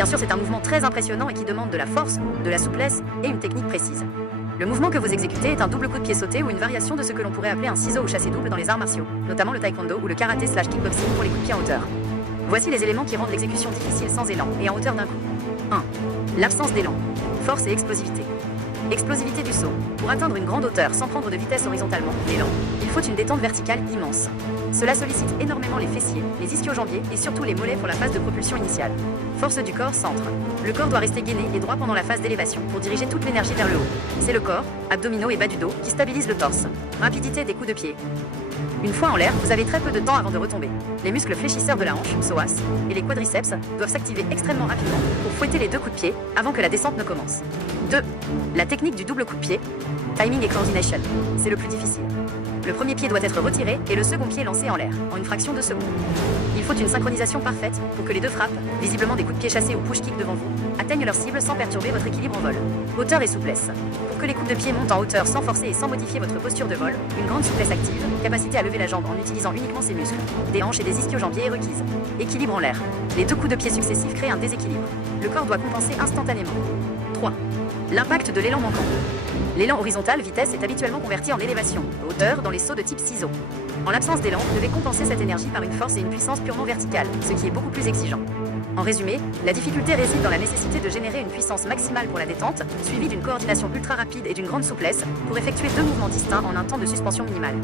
Bien sûr, c'est un mouvement très impressionnant et qui demande de la force, de la souplesse et une technique précise. Le mouvement que vous exécutez est un double coup de pied sauté ou une variation de ce que l'on pourrait appeler un ciseau ou chassé double dans les arts martiaux, notamment le taekwondo ou le karaté/kickboxing pour les coups de pied en hauteur. Voici les éléments qui rendent l'exécution difficile sans élan et en hauteur d'un coup. 1. L'absence d'élan. Force et explosivité. Explosivité du saut. Pour atteindre une grande hauteur sans prendre de vitesse horizontalement, l'élan, il faut une détente verticale immense. Cela sollicite énormément les fessiers, les ischio-jambiers et surtout les mollets pour la phase de propulsion initiale. Force du corps centre. Le corps doit rester gainé et droit pendant la phase d'élévation pour diriger toute l'énergie vers le haut. C'est le corps, abdominaux et bas du dos qui stabilisent le torse. Rapidité des coups de pied. Une fois en l'air, vous avez très peu de temps avant de retomber. Les muscles fléchisseurs de la hanche, psoas, et les quadriceps doivent s'activer extrêmement rapidement pour fouetter les deux coups de pied avant que la descente ne commence. 2. La technique du double coup de pied. Timing et coordination. C'est le plus difficile. Le premier pied doit être retiré et le second pied lancé en l'air, en une fraction de seconde. Il faut une synchronisation parfaite pour que les deux frappes, visiblement des coups de pied chassés ou push-kick devant vous, atteignent leur cible sans perturber votre équilibre en vol. Hauteur et souplesse. Pour que les coups de pied montent en hauteur sans forcer et sans modifier votre posture de vol, une grande souplesse active, capacité à lever la jambe en utilisant uniquement ses muscles, des hanches et des ischio-jambiers est requise. Équilibre en l'air. Les deux coups de pied successifs créent un déséquilibre. Le corps doit compenser instantanément. 3. L'impact de l'élan manquant. L'élan horizontal vitesse est habituellement converti en élévation, hauteur dans les sauts de type ciseau. En l'absence d'élan, vous devez compenser cette énergie par une force et une puissance purement verticale, ce qui est beaucoup plus exigeant. En résumé, la difficulté réside dans la nécessité de générer une puissance maximale pour la détente, suivie d'une coordination ultra rapide et d'une grande souplesse, pour effectuer deux mouvements distincts en un temps de suspension minimal.